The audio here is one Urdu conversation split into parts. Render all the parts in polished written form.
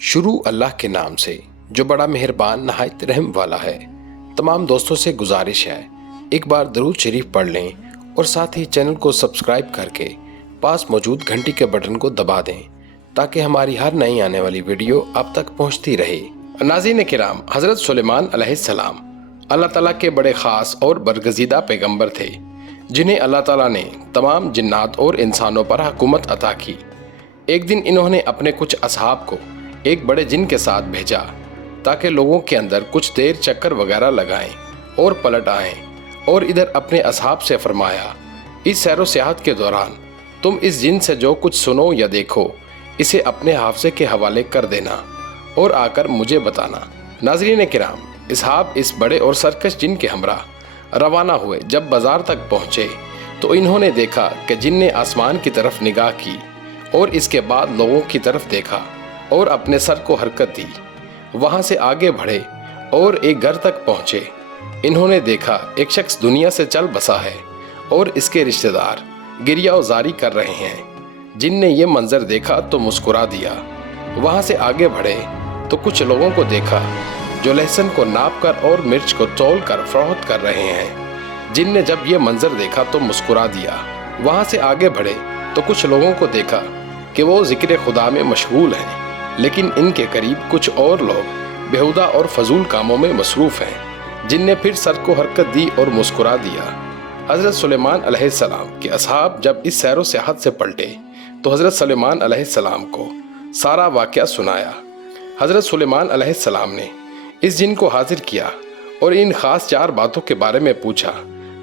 شروع اللہ کے نام سے جو بڑا مہربان نہایت رحم والا ہے۔ تمام دوستوں سے گزارش ہے ایک بار درود شریف پڑھ لیں اور ساتھ ہی چینل کو سبسکرائب کر کے پاس موجود گھنٹی کے بٹن کو دبا دیں تاکہ ہماری ہر نئی آنے والی ویڈیو آپ تک پہنچتی رہے۔ ناظرین کرام، حضرت سلیمان علیہ السلام اللہ تعالیٰ کے بڑے خاص اور برگزیدہ پیغمبر تھے جنہیں اللہ تعالیٰ نے تمام جنات اور انسانوں پر حکومت عطا کی۔ ایک دن انہوں نے اپنے کچھ اصحاب کو ایک بڑے جن کے ساتھ بھیجا تاکہ لوگوں کے اندر کچھ دیر چکر وغیرہ لگائیں اور پلٹ آئیں، اور ادھر اپنے اصحاب سے فرمایا، اس سیر و سیاحت کے دوران تم اس جن سے جو کچھ سنو یا دیکھو اسے اپنے حافظے کے حوالے کر دینا اور آ کر مجھے بتانا۔ ناظرین کرام، اصحاب اس بڑے اور سرکش جن کے ہمراہ روانہ ہوئے۔ جب بازار تک پہنچے تو انہوں نے دیکھا کہ جن نے آسمان کی طرف نگاہ کی اور اس کے بعد لوگوں کی طرف دیکھا اور اپنے سر کو حرکت دی۔ وہاں سے آگے بڑھے اور ایک گھر تک پہنچے۔ انہوں نے دیکھا ایک شخص دنیا سے چل بسا ہے اور اس کے رشتہ دار گریہ و زاری کر رہے ہیں۔ جن نے یہ منظر دیکھا تو مسکرا دیا۔ وہاں سے آگے بڑھے تو کچھ لوگوں کو دیکھا جو لہسن کو ناپ کر اور مرچ کو تول کر فروخت کر رہے ہیں۔ جن نے جب یہ منظر دیکھا تو مسکرا دیا۔ وہاں سے آگے بڑھے تو کچھ لوگوں کو دیکھا کہ وہ ذکر خدا میں مشغول ہیں، لیکن ان کے قریب کچھ اور لوگ بیہودہ اور فضول کاموں میں مصروف ہیں۔ جن نے پھر سر کو حرکت دی اور مسکرا دیا۔ حضرت سلیمان علیہ السلام کے اصحاب جب اس سیر و سیاحت سے پلٹے تو حضرت سلیمان علیہ السلام کو سارا واقعہ سنایا۔ حضرت سلیمان علیہ السلام نے اس جن کو حاضر کیا اور ان خاص 4 باتوں کے بارے میں پوچھا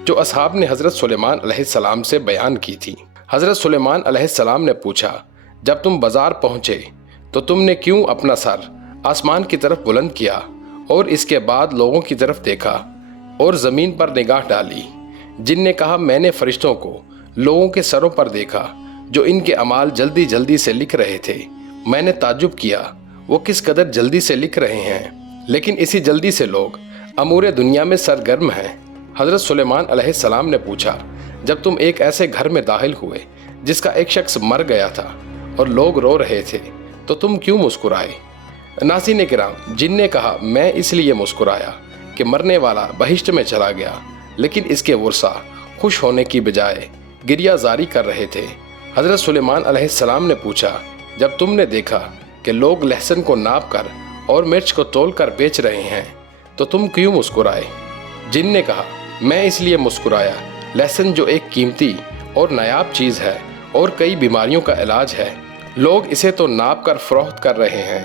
جو اصحاب نے حضرت سلیمان علیہ السلام سے بیان کی تھی۔ حضرت سلیمان علیہ السلام نے پوچھا، جب تم بازار پہنچے تو تم نے کیوں اپنا سر آسمان کی طرف بلند کیا اور اس کے بعد لوگوں کی طرف دیکھا اور زمین پر نگاہ ڈالی؟ جن نے کہا، میں نے فرشتوں کو لوگوں کے سروں پر دیکھا جو ان کے اعمال جلدی جلدی سے لکھ رہے تھے۔ میں نے تعجب کیا وہ کس قدر جلدی سے لکھ رہے ہیں، لیکن اسی جلدی سے لوگ امور دنیا میں سرگرم ہیں۔ حضرت سلیمان علیہ السلام نے پوچھا، جب تم ایک ایسے گھر میں داخل ہوئے جس کا ایک شخص مر گیا تھا اور لوگ رو رہے تھے تو تم کیوں مسکرائے؟ ناظرین کرام، جن نے کہا، میں اس لیے مسکرایا کہ مرنے والا بہشت میں چلا گیا، لیکن اس کے ورثہ خوش ہونے کی بجائے گریہ زاری کر رہے تھے۔ حضرت سلیمان علیہ السلام نے پوچھا، جب تم نے دیکھا کہ لوگ لہسن کو ناپ کر اور مرچ کو تول کر بیچ رہے ہیں تو تم کیوں مسکرائے؟ جن نے کہا، میں اس لیے مسکرایا، لہسن جو ایک قیمتی اور نایاب چیز ہے اور کئی بیماریوں کا علاج ہے، لوگ اسے تو ناپ کر فروخت کر رہے ہیں،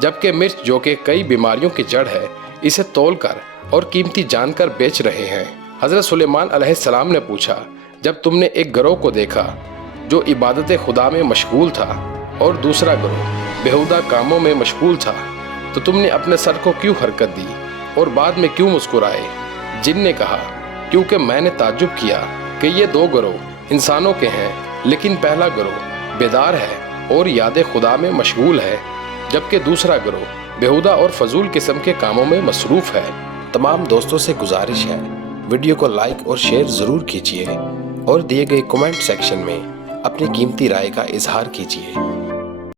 جبکہ مرچ جو کہ کئی بیماریوں کی جڑ ہے اسے تول کر اور قیمتی جان کر بیچ رہے ہیں۔ حضرت سلیمان علیہ السلام نے پوچھا، جب تم نے ایک گروہ کو دیکھا جو عبادت خدا میں مشغول تھا اور دوسرا گروہ بیہودہ کاموں میں مشغول تھا تو تم نے اپنے سر کو کیوں حرکت دی اور بعد میں کیوں مسکرائے؟ جن نے کہا، کیونکہ میں نے تعجب کیا کہ یہ 2 گروہ انسانوں کے ہیں، لیکن پہلا گروہ بیدار ہے اور یاد خدا میں مشغول ہے، جبکہ دوسرا گروہ بیہودہ اور فضول قسم کے کاموں میں مصروف ہے۔ تمام دوستوں سے گزارش ہے ویڈیو کو لائک اور شیئر ضرور کیجیے اور دیے گئے کمنٹ سیکشن میں اپنی قیمتی رائے کا اظہار کیجیے۔